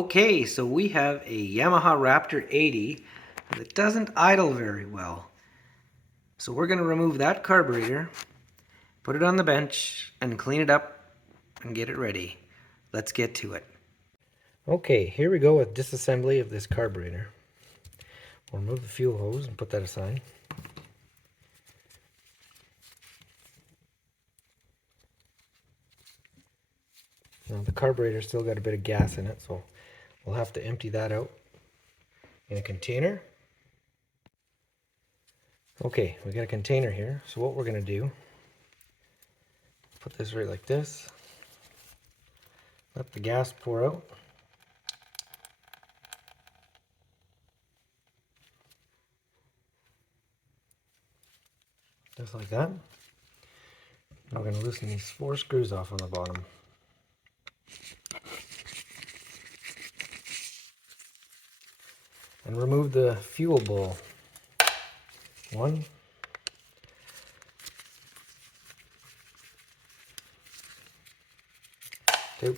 Okay, so we have a Yamaha Raptor 80 that doesn't idle very well. So we're going to remove that carburetor, put it on the bench, and clean it up and get it ready. Let's get to it. Okay, here we go with disassembly of this carburetor. We'll remove the fuel hose and put that aside. Now the carburetor's still got a bit of gas in it, so we'll have to empty that out in a container. Okay, we got a container here, so what we're going to do, put this right like this, let the gas pour out. Just like that. Now we're going to loosen these 4 screws off on the bottom. And remove the fuel bowl. 1. 2.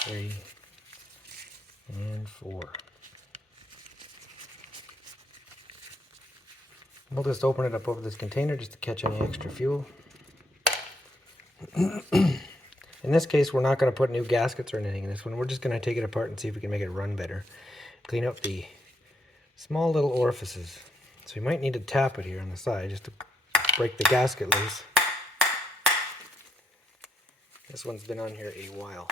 3. And 4. We'll just open it up over this container just to catch any extra fuel. In this case, we're not going to put new gaskets or anything in this one. We're just going to take it apart and see if we can make it run better. Clean up the small little orifices. So you might need to tap it here on the side just to break the gasket loose. This one's been on here a while.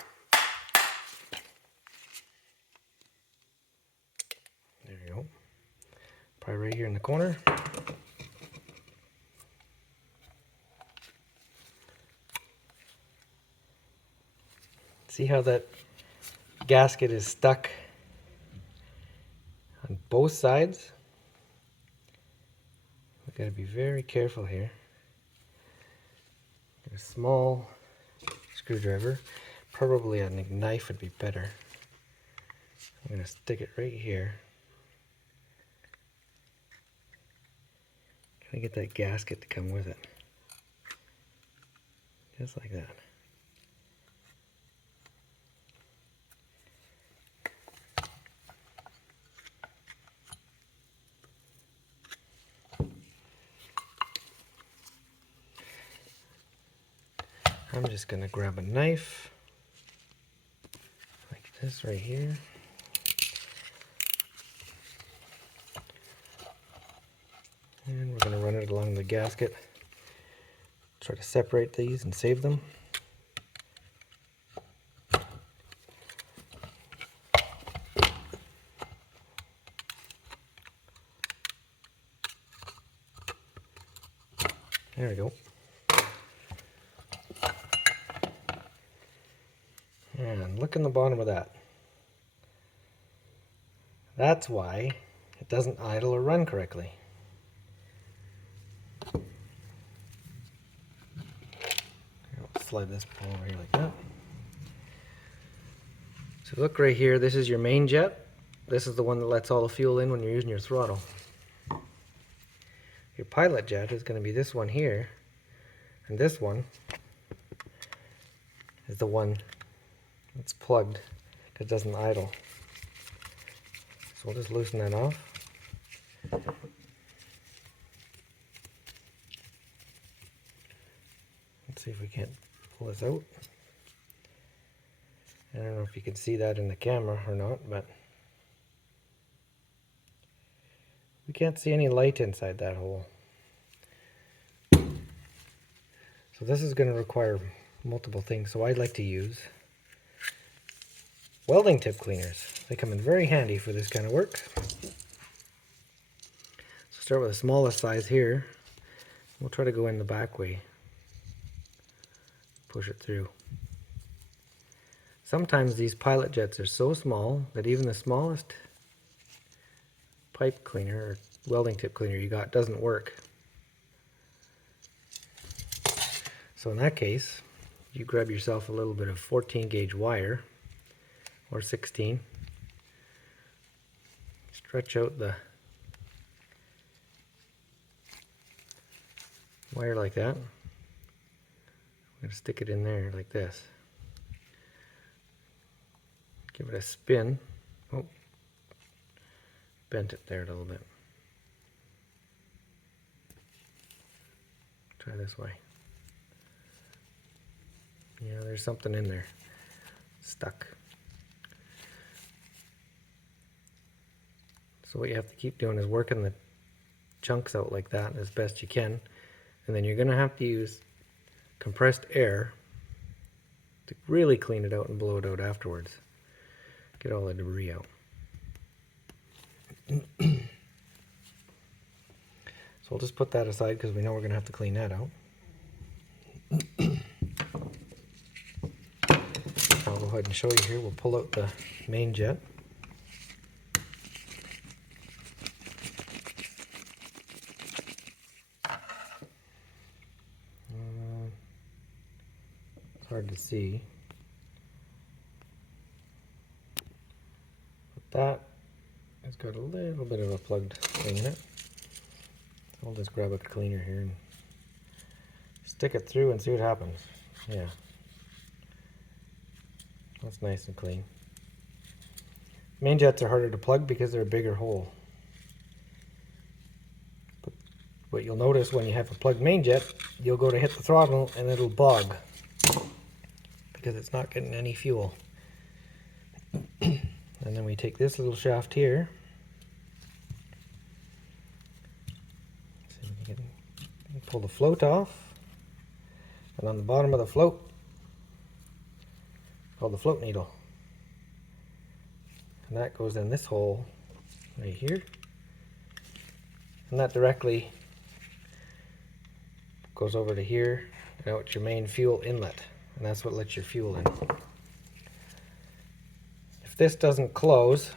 There you go. Probably right here in the corner. See how that gasket is stuck on both sides? We've got to be very careful here. Get a small screwdriver. Probably a knife would be better. I'm going to stick it right here. Try to get that gasket to come with it. Just like that. I'm just going to grab a knife, like this right here. And we're going to run it along the gasket. Try to separate these and save them. There we go. And look in the bottom of that. That's why it doesn't idle or run correctly. I'll slide this over here like that. So look right here, this is your main jet. This is the one that lets all the fuel in when you're using your throttle. Your pilot jet is going to be this one here, and this one is the one that's plugged because it doesn't idle. So we'll just loosen that off. Let's see if we can't pull this out. I don't know if you can see that in the camera or not, but we can't see any light inside that hole. So this is going to require multiple things. So I'd like to use welding tip cleaners. They come in very handy for this kind of work. So start with the smallest size here. We'll try to go in the back way. Push it through. Sometimes these pilot jets are so small that even the smallest pipe cleaner or welding tip cleaner you got doesn't work. So in that case, you grab yourself a little bit of 14 gauge wire or 16. Stretch out the wire like that. I'm going to stick it in there like this. Give it a spin. Oh, bent it there a little bit. Try this way. Yeah, there's something in there. Stuck. So what you have to keep doing is working the chunks out like that as best you can. And then you're going to have to use compressed air to really clean it out and blow it out afterwards. Get all the debris out. So we'll just put that aside because we know we're going to have to clean that out. I'll go ahead and show you here. We'll pull out the main jet. It's hard to see. But that has got a little bit of a plugged thing in it. So I'll just grab a cleaner here and stick it through and see what happens. Yeah. That's nice and clean. Main jets are harder to plug because they're a bigger hole. But what you'll notice when you have a plugged main jet, you'll go to hit the throttle and it'll bog because it's not getting any fuel. And then we take this little shaft here. See if we can pull the float off. And on the bottom of the float, called the float needle. And that goes in this hole right here. And that directly goes over to here and out your main fuel inlet. And that's what lets your fuel in. If this doesn't close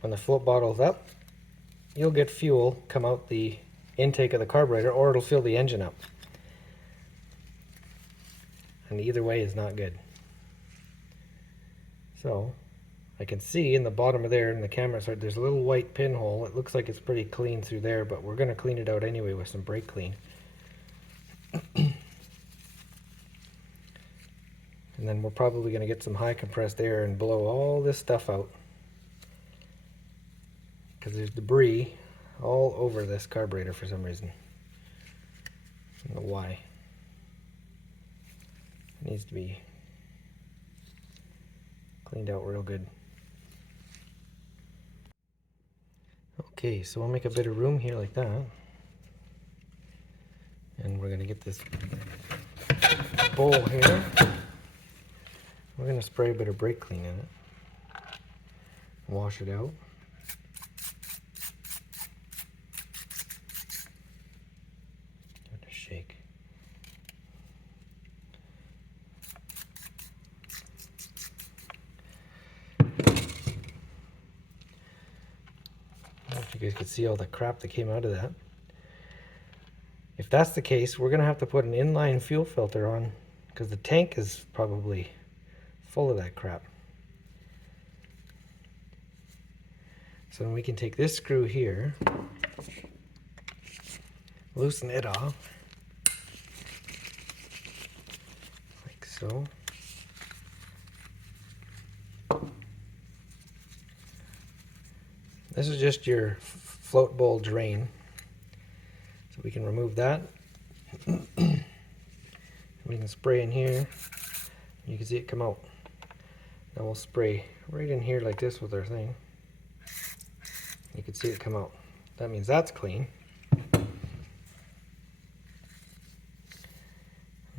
when the float bottle's up, you'll get fuel come out the intake of the carburetor, or it'll fill the engine up. And either way is not good. So I can see in the bottom of there in the camera side, there's a little white pinhole. It looks like it's pretty clean through there, but we're going to clean it out anyway with some brake clean. And then we're probably going to get some high compressed air and blow all this stuff out, because there's debris all over this carburetor for some reason. I don't know why. It needs to be cleaned out real good. Okay, so we'll make a bit of room here like that. And we're going to get this bowl here. We're going to spray a bit of brake clean in it. Wash it out. Give it a shake. I don't know if you guys could see all the crap that came out of that. If that's the case, we're going to have to put an inline fuel filter on, because the tank is probably full of that crap. So we can take this screw here, loosen it off, like so. This is just your float bowl drain. So we can remove that. We can spray in here. You can see it come out. Now we'll spray right in here like this with our thing. You can see it come out. That means that's clean.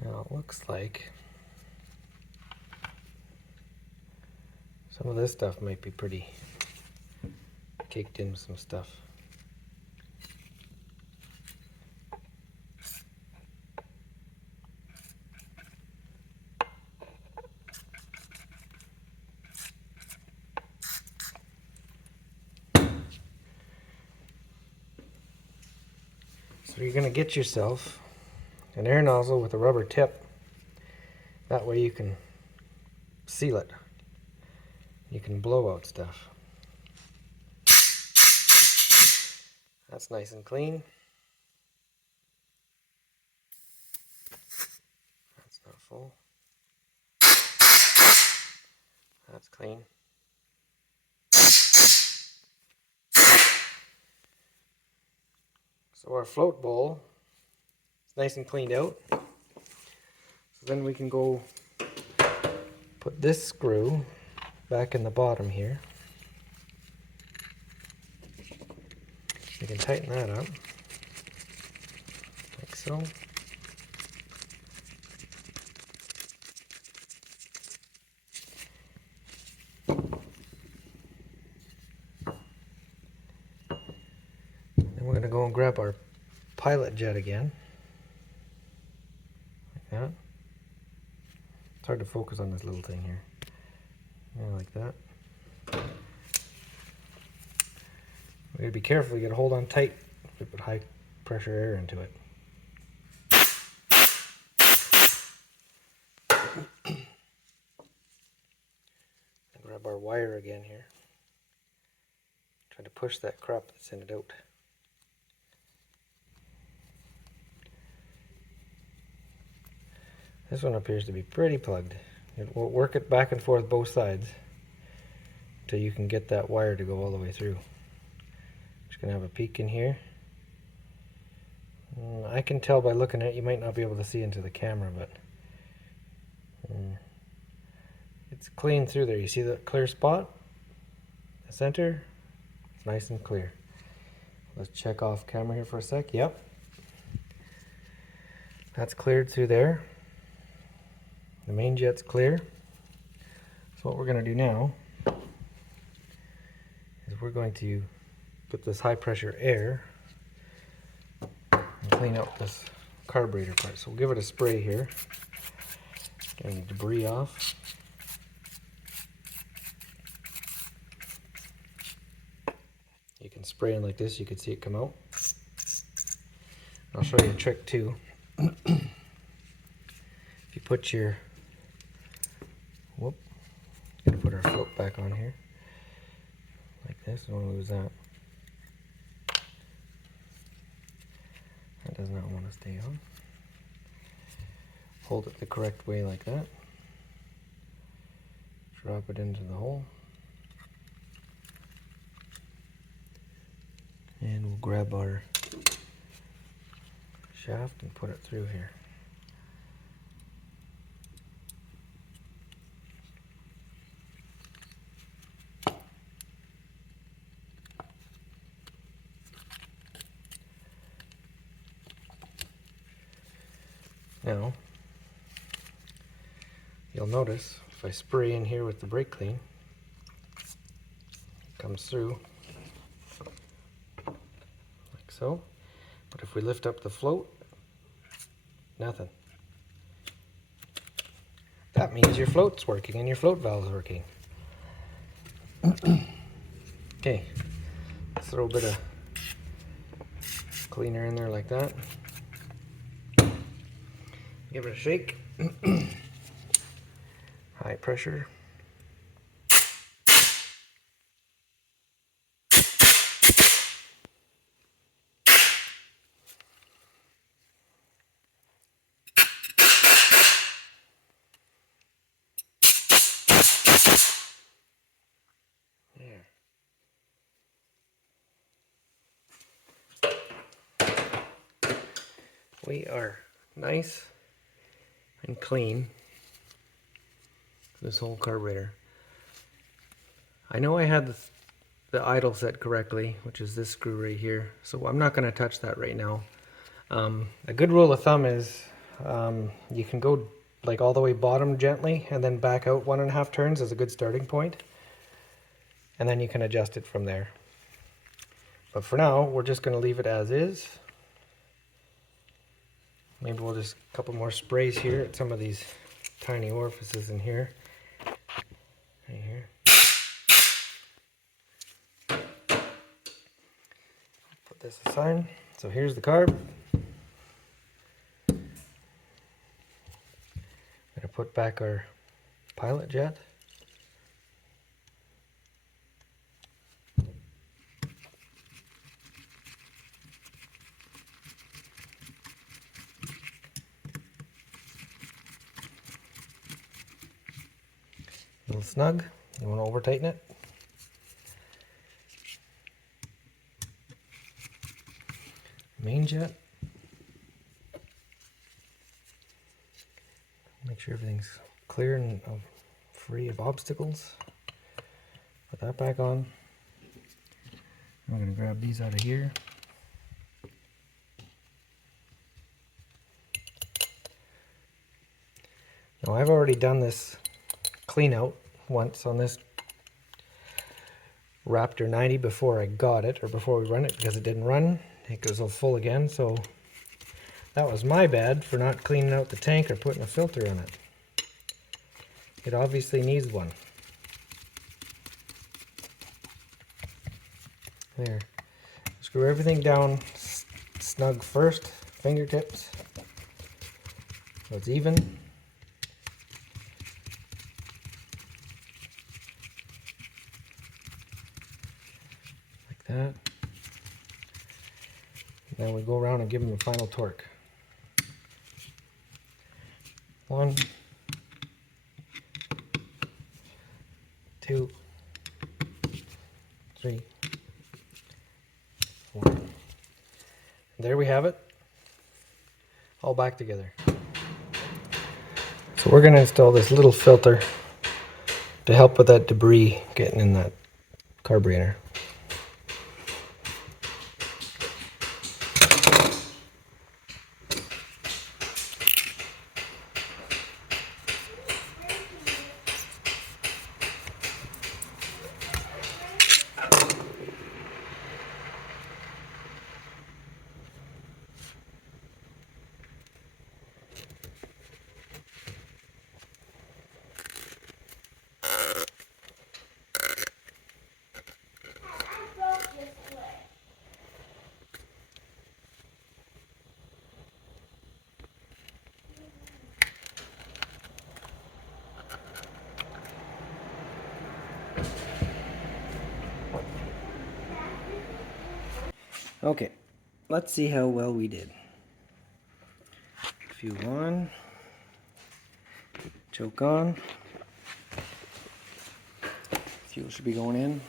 Now it looks like some of this stuff might be pretty caked in with some stuff. So you're going to get yourself an air nozzle with a rubber tip. That way you can seal it. You can blow out stuff. That's nice and clean. full. That's clean. So our float bowl is nice and cleaned out. So then we can go put this screw back in the bottom here. You can tighten that up, like so. Then we're going to go and grab our pilot jet again, like that. It's hard to focus on this little thing here. Yeah, like that. We gotta be careful, you gotta hold on tight if we put high pressure air into it. Grab our wire again here. Try to push that crop that's in it out. This one appears to be pretty plugged. We'll work it back and forth both sides until you can get that wire to go all the way through. Just gonna have a peek in here. I can tell by looking at it, you might not be able to see into the camera, but it's clean through there. You see the clear spot? The center? It's nice and clear. Let's check off camera here for a sec. Yep. That's cleared through there. The main jet's clear. So what we're going to do now is we're going to put this high pressure air and clean out this carburetor part. So we'll give it a spray here. Get any debris off. You can spray in like this, you can see it come out. I'll show you a trick too. If you put your, gonna put our float back on here, like this, don't want to lose that. That does not want to stay on. Hold it the correct way like that. Drop it into the hole. And we'll grab our shaft and put it through here. Now, you'll notice if I spray in here with the brake clean, it comes through like so. But if we lift up the float, nothing. That means your float's working and your float valve's working. Okay, let's throw a bit of cleaner in there like that. Give it a shake. High pressure. There. We are nice and clean this whole carburetor. I know I had the idle set correctly, which is this screw right here, so I'm not going to touch that right now. A good rule of thumb is you can go like all the way bottom gently and then back out 1.5 turns is a good starting point, and then you can adjust it from there. But for now, we're just going to leave it as is. Maybe we'll just a couple more sprays here at some of these tiny orifices in here. Right here. Put this aside. So here's the carb. I'm going to put back our pilot jet. little snug. You want to over tighten it. Main jet. Make sure everything's clear and free of obstacles. Put that back on. I'm going to grab these out of here. Now I've already done this clean out once on this Raptor 90 before I got it, or before we run it, because it didn't run. It goes all full again, so that was my bad for not cleaning out the tank or putting a filter on it. It obviously needs one. There. Screw everything down snug first, fingertips, so it's even. Like that. Then we go around and give them a final torque. 1, 2, 3, 4. There we have it, all back together. So we're going to install this little filter to help with that debris getting in that carburetor. Okay, let's see how well we did. Fuel on, choke on, fuel should be going in.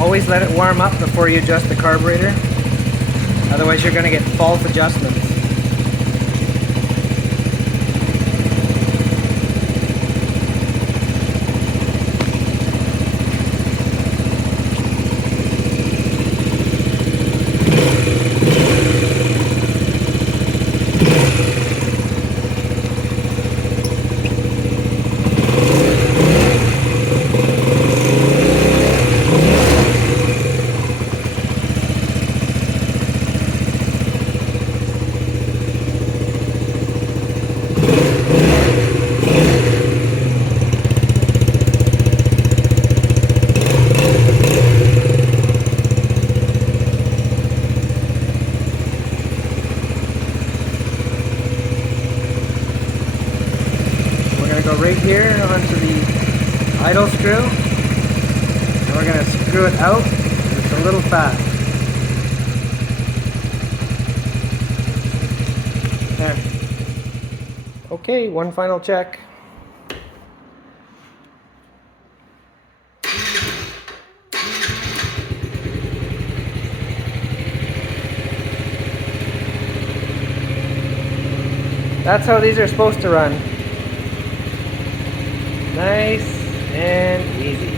Always let it warm up before you adjust the carburetor, otherwise you're going to get false adjustments. Go right here onto the idle screw, and we're going to screw it out. It's a little fast. There. Okay, one final check. That's how these are supposed to run. Nice and easy.